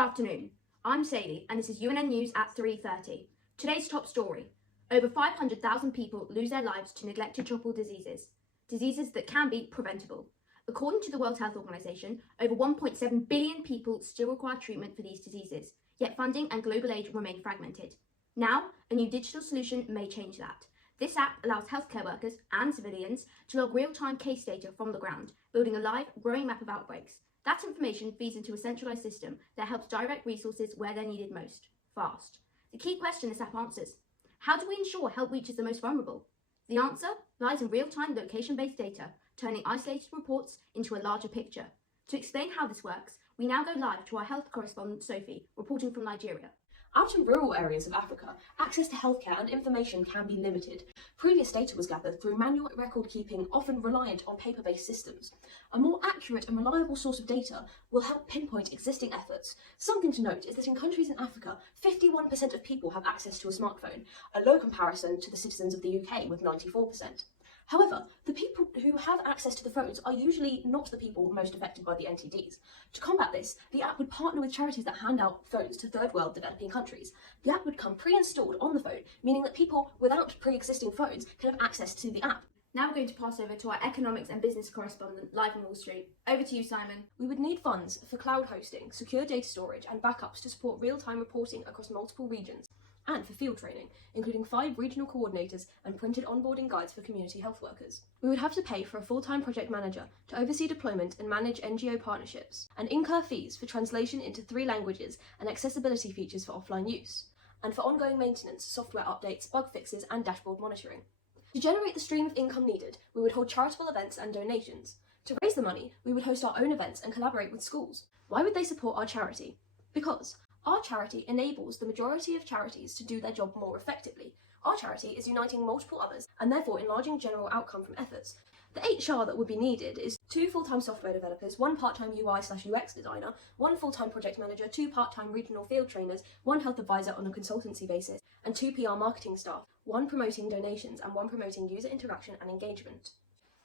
afternoon, I'm Sadie and this is UNN News at 3:30. Today's top story: over 500,000 people lose their lives to neglected tropical diseases that can be preventable. According to the World Health Organization, over 1.7 billion people still require treatment for these diseases, yet funding and global aid remain fragmented. Now, a new digital solution may change that. This app allows healthcare workers and civilians to log real-time case data from the ground, building a live, growing map of outbreaks. That information feeds into a centralised system that helps direct resources where they're needed most, fast. The key question this app answers: how do we ensure help reaches the most vulnerable? The answer lies in real-time location-based data, turning isolated reports into a larger picture. To explain how this works, we now go live to our health correspondent Sophie, reporting from Nigeria. Out in rural areas of Africa, access to healthcare and information can be limited. Previous data was gathered through manual record keeping, often reliant on paper-based systems. A more accurate and reliable source of data will help pinpoint existing efforts. Something to note is that in countries in Africa, 51% of people have access to a smartphone, a low comparison to the citizens of the UK with 94%. However, the people who have access to the phones are usually not the people most affected by the NTDs. To combat this, the app would partner with charities that hand out phones to third world developing countries. The app would come pre-installed on the phone, meaning that people without pre-existing phones can have access to the app. Now we're going to pass over to our economics and business correspondent live in Wall Street. Over to you, Simon. We would need funds for cloud hosting, secure data storage and backups to support real-time reporting across multiple regions, and for field training, including 5 regional coordinators and printed onboarding guides for community health workers. We would have to pay for a full-time project manager to oversee deployment and manage NGO partnerships, and incur fees for translation into 3 languages and accessibility features for offline use, and for ongoing maintenance, software updates, bug fixes and dashboard monitoring. To generate the stream of income needed, we would hold charitable events and donations. To raise the money, we would host our own events and collaborate with schools. Why would they support our charity? Because our charity enables the majority of charities to do their job more effectively. Our charity is uniting multiple others and therefore enlarging general outcome from efforts. The HR that would be needed is 2 full-time software developers, 1 part-time UI/UX designer, 1 full-time project manager, 2 part-time regional field trainers, 1 health advisor on a consultancy basis, and 2 PR marketing staff, 1 promoting donations and 1 promoting user interaction and engagement.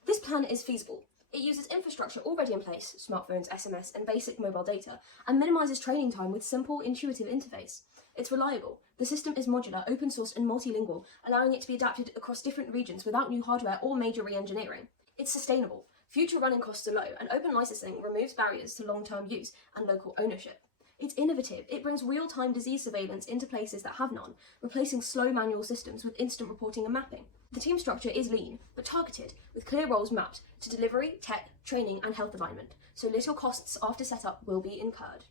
This plan is feasible. It uses infrastructure already in place, smartphones, SMS, and basic mobile data, and minimises training time with simple, intuitive interface. It's reliable. The system is modular, open-sourced, and multilingual, allowing it to be adapted across different regions without new hardware or major re-engineering. It's sustainable. Future running costs are low, and open licensing removes barriers to long-term use and local ownership. It's innovative. It brings real-time disease surveillance into places that have none, replacing slow manual systems with instant reporting and mapping. The team structure is lean, but targeted, with clear roles mapped to delivery, tech, training and health alignment, so little costs after setup will be incurred.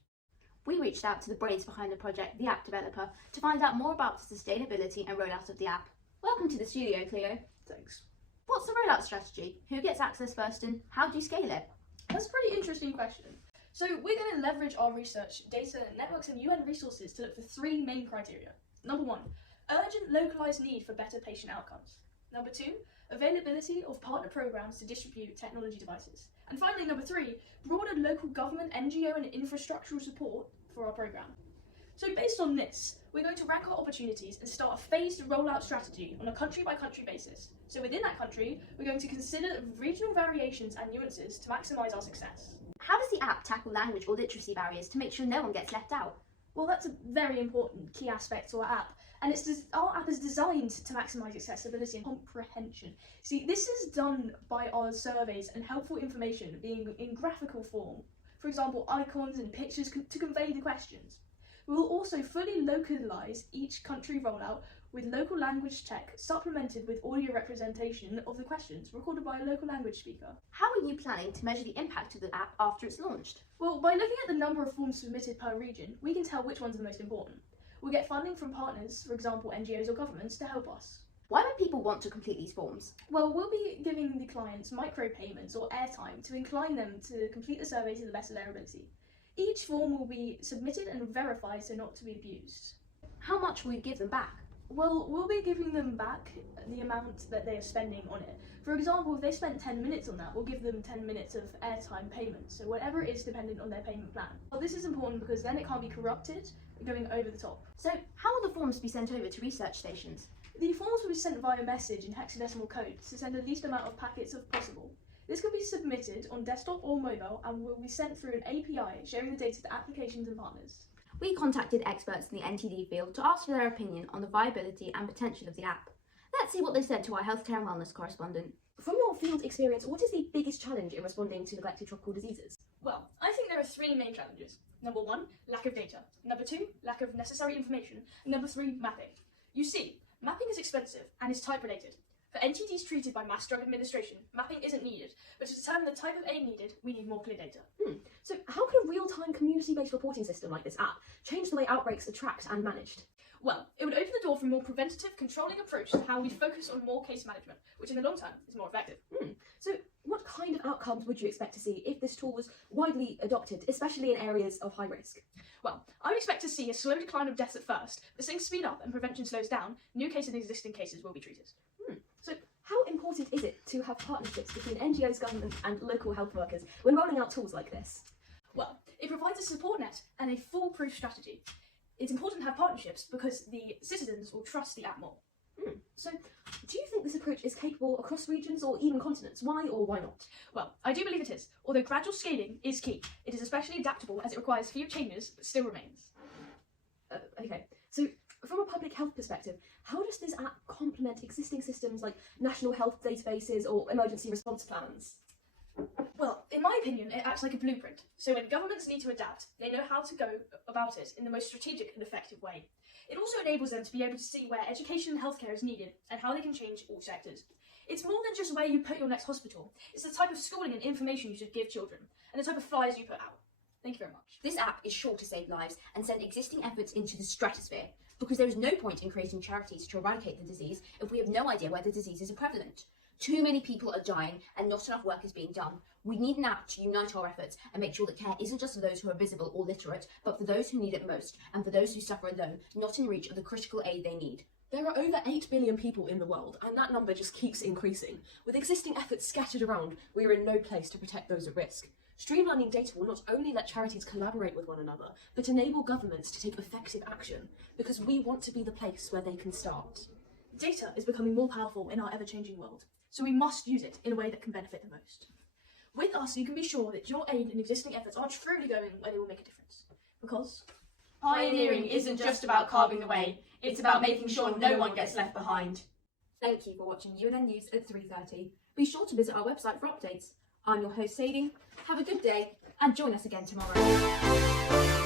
We reached out to the brains behind the project, the app developer, to find out more about the sustainability and rollout of the app. Welcome to the studio, Cleo. Thanks. What's the rollout strategy? Who gets access first and how do you scale it? That's a pretty interesting question. So we're going to leverage our research, data, networks and UN resources to look for 3 main criteria. Number 1, urgent localised need for better patient outcomes. Number 2, availability of partner programs to distribute technology devices. And finally, number 3, broader local government, NGO and infrastructural support for our programme. So based on this, we're going to rank our opportunities and start a phased rollout strategy on a country-by-country basis. So within that country, we're going to consider regional variations and nuances to maximise our success. How does the app tackle language or literacy barriers to make sure no one gets left out? Well, that's a very important key aspect to our app, and our app is designed to maximise accessibility and comprehension. See, this is done by our surveys and helpful information being in graphical form, for example, icons and pictures to convey the questions. We will also fully localise each country rollout with local language tech supplemented with audio representation of the questions recorded by a local language speaker. How are you planning to measure the impact of the app after it's launched? Well, by looking at the number of forms submitted per region, we can tell which ones are the most important. We'll get funding from partners, for example NGOs or governments, to help us. Why would people want to complete these forms? Well, we'll be giving the clients micropayments or airtime to incline them to complete the survey to the best of their ability. Each form will be submitted and verified so not to be abused. How much will you give them back? Well, we'll be giving them back the amount that they are spending on it. For example, if they spent 10 minutes on that, we'll give them 10 minutes of airtime payment, so whatever it is dependent on their payment plan. Well, this is important because then it can't be corrupted, going over the top. So, how will the forms be sent over to research stations? The forms will be sent via message in hexadecimal code to send the least amount of packets as possible. This can be submitted on desktop or mobile and will be sent through an API sharing the data to applications and partners. we contacted experts in the NTD field to ask for their opinion on the viability and potential of the app. Let's see what they said to our healthcare and wellness correspondent. From your field experience, what is the biggest challenge in responding to neglected tropical diseases? Well, I think there are three main challenges. Number 1, lack of data. Number 2, lack of necessary information. And number 3, mapping. You see, mapping is expensive and is type-related. For NTDs treated by Mass Drug Administration, mapping isn't needed, but to determine the type of aid needed, we need more clear data. So how could a real-time community-based reporting system like this app change the way outbreaks are tracked and managed? Well, it would open the door for a more preventative, controlling approach to how we'd focus on more case management, which in the long term is more effective. So what kind of outcomes would you expect to see if this tool was widely adopted, especially in areas of high risk? Well, I would expect to see a slow decline of deaths at first, but as things speed up and prevention slows down, new cases and existing cases will be treated. So how important is it to have partnerships between NGOs, government and local health workers when rolling out tools like this? Well, it provides a support net and a foolproof strategy. It's important to have partnerships because the citizens will trust the app more. So do you think this approach is capable across regions or even continents? Why or why not? Well, I do believe it is. Although gradual scaling is key, it is especially adaptable as it requires few changes but still remains. Okay, so from a public health perspective, how does this app complement existing systems like national health databases or emergency response plans? Well, in my opinion, it acts like a blueprint. So when governments need to adapt, they know how to go about it in the most strategic and effective way. It also enables them to be able to see where education and healthcare is needed and how they can change all sectors. It's more than just where you put your next hospital. It's the type of schooling and information you should give children and the type of flyers you put out. Thank you very much. This app is sure to save lives and send existing efforts into the stratosphere, because there is no point in creating charities to eradicate the disease if we have no idea where the diseases are prevalent. Too many people are dying and not enough work is being done. We need an app to unite our efforts and make sure that care isn't just for those who are visible or literate, but for those who need it most and for those who suffer alone, not in reach of the critical aid they need. There are over 8 billion people in the world, and that number just keeps increasing. With existing efforts scattered around, we are in no place to protect those at risk. Streamlining data will not only let charities collaborate with one another, but enable governments to take effective action, because we want to be the place where they can start. Data is becoming more powerful in our ever-changing world, so we must use it in a way that can benefit the most. With us, you can be sure that your aid and existing efforts are truly going where they will make a difference. Because pioneering isn't just about carving the way, it's about making sure no one gets left behind. Thank you for watching UNN News at 3:30. Be sure to visit our website for updates. I'm your host Sadie. Have a good day and join us again tomorrow.